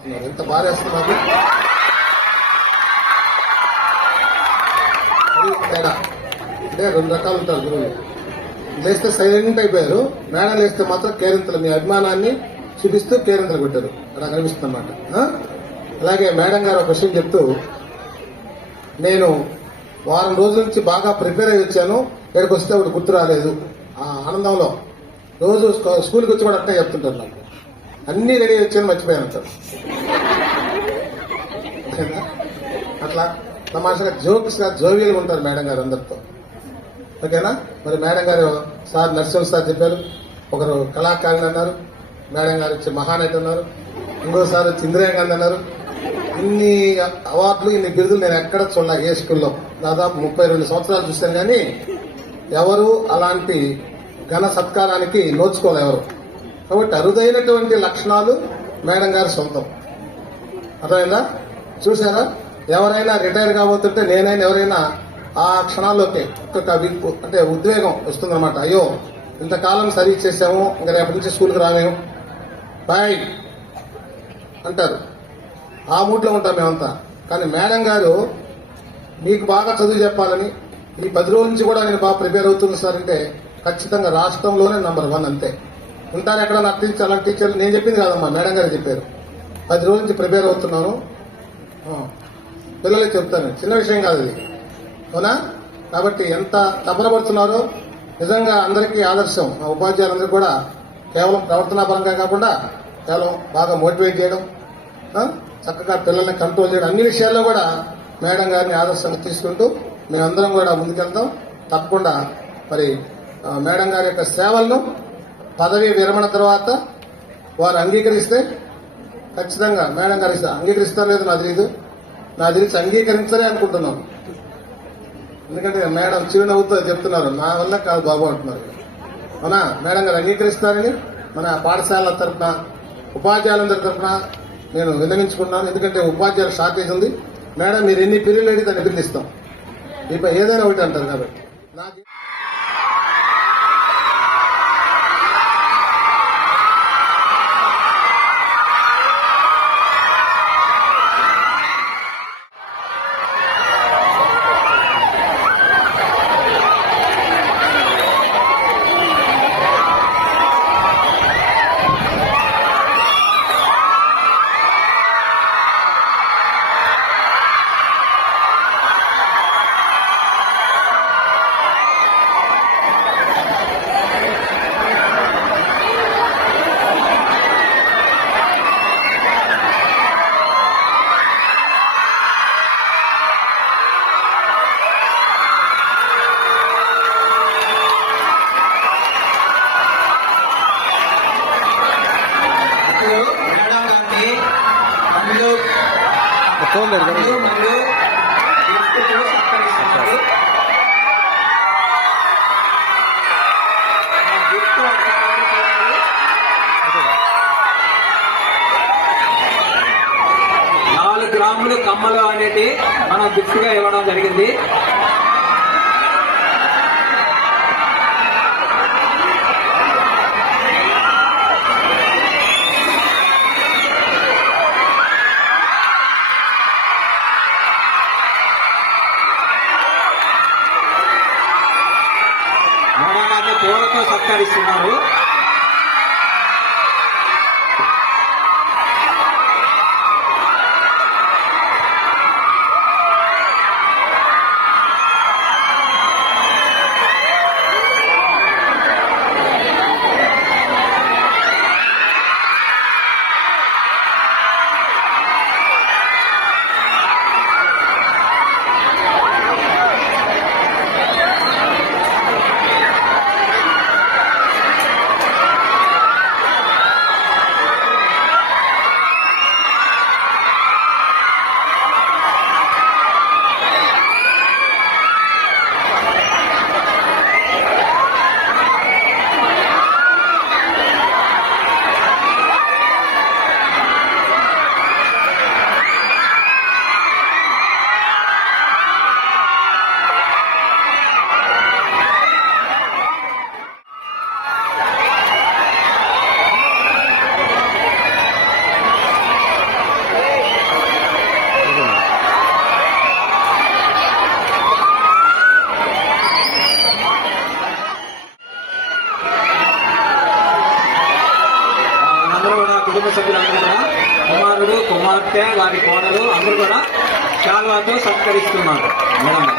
చెప్తున్నారు. ఎంత బాగా వేస్తున్నారు. అది తేడా అంటే రెండు రకాలు ఉంటారు గురువులు. లేస్తే సైలెంట్ అయిపోయారు, మేడం లేస్తే మాత్రం కేరింతలు మీ అభిమానాన్ని చూపిస్తూ కేరింతలు పెట్టారు. అలా కనిపిస్తుంది అన్నమాట. అలాగే మేడం గారు ఒక విషయం చెప్తూ, నేను వారం రోజుల నుంచి బాగా ప్రిపేర్ అయ్యి వచ్చాను, ఇక్కడికి వస్తే ఒకటి గుర్తు రాలేదు. ఆ ఆనందంలో రోజు స్కూల్కి వచ్చి కూడా అట్టే చెప్తుంటారు. నాకు అన్ని రెడీ వచ్చాను, మర్చిపోయాను అంటారు. అట్లా తమాషగా జోక్స్ గా జోవియల్గా ఉంటారు మేడం గారు అందరితో. ఓకేనా? మరి మేడం గారు సార్ నరసింహ సార్ చెప్పారు, ఒకరు కళాకారిణి అన్నారు, మేడం గారు వచ్చి మహానటి అన్నారు, ఇంకోసారి వచ్చి ఇందిరాగాంధీ అన్నారు. ఇన్ని అవార్డులు ఇన్ని బిరుదులు నేను ఎక్కడ చూడలే. ఏ స్కూల్లో దాదాపు 32 సంవత్సరాలు చూశాను, కానీ ఎవరు అలాంటి ఘన సత్కారానికి నోచుకోలే ఎవరు. కాబట్టి అరుదైనటువంటి లక్షణాలు మేడం గారి సొంతం. అర్థమైందా? చూసారా? ఎవరైనా రిటైర్ కాబోతుంటే నేనైనా ఎవరైనా ఆ క్షణాల్లోకి ఒక్కొక్క అంటే ఉద్వేగం వస్తుందన్నమాట. అయ్యో ఇంతకాలం సర్వీస్ చేసాము, ఇంకా రేపటి నుంచి స్కూల్కి రాలేము, బాయ్ అంటారు. ఆ మూడ్లో ఉంటాం మేమంతా. కానీ మేడం గారు మీకు బాగా చదువు చెప్పాలని ఈ 10 రోజుల నుంచి కూడా నేను బాగా ప్రిపేర్ అవుతుంది సార్ అంటే ఖచ్చితంగా రాష్ట్రంలోనే నంబర్ 1 అంతే. ఉంటారు ఎక్కడ నాకు టీచర్ అలాంటి టీచర్లు. నేను చెప్పింది కాదమ్మా, మేడం గారు చెప్పారు. 10 రోజుల నుంచి ప్రిపేర్ అవుతున్నాను, పిల్లలకి చెప్తాను. చిన్న విషయం కాదు ఇది, అవునా? కాబట్టి ఎంత తపన పడుతున్నారో నిజంగా అందరికీ ఆదర్శం. మా ఉపాధ్యాయులందరూ కూడా కేవలం ప్రవర్తనాపరంగా కాకుండా కేవలం బాగా మోటివేట్ చేయడం, చక్కగా పిల్లల్ని కంట్రోల్ చేయడం, అన్ని విషయాల్లో కూడా మేడం గారిని ఆదర్శంగా తీసుకుంటూ మేమందరం కూడా ముందుకెళ్తాం. తప్పకుండా మరి మేడం గారి యొక్క సేవలను పదవి విరమణ తర్వాత వారు అంగీకరిస్తే ఖచ్చితంగా మేడం గారు అంగీకరిస్తారో లేదో నాకు తెలియదు. నాకు తెలిసి అంగీకరించాలి అనుకుంటున్నాం. ఎందుకంటే మేడం చిరునవ్వుతో చెప్తున్నారు, నా వల్ల కాదు బాబు అంటున్నారు. అవునా? మేడం గారు అంగీకరిస్తారని మన పాఠశాలల తరఫున ఉపాధ్యాయులందరి తరఫున నేను విన్నవించుకున్నాను. ఎందుకంటే ఉపాధ్యాయుల షార్టేజ్ ఉంది. మేడం మీరు ఎన్ని పీరియడ్లు అడిగితే దాన్ని పిలిపిస్తాం. ఇప్పుడు ఏదైనా ఒకటి అంటారు. కాబట్టి నాకు గ్రాములు కమ్మలు అనేది మనం గిఫ్ట్ గా ఇవ్వడం జరిగింది. మేడం పూలతో సత్కరిస్తున్నారు. అందరూ కూడా కుటుంబ సభ్యులందరూ కూడా కుమారుడు కుమార్తె వారి కోడలు అందరూ కూడా శాల్వాతో సత్కరిస్తున్నారు మేడం గారు.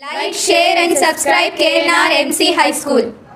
Like, share and subscribe KNR MC High School.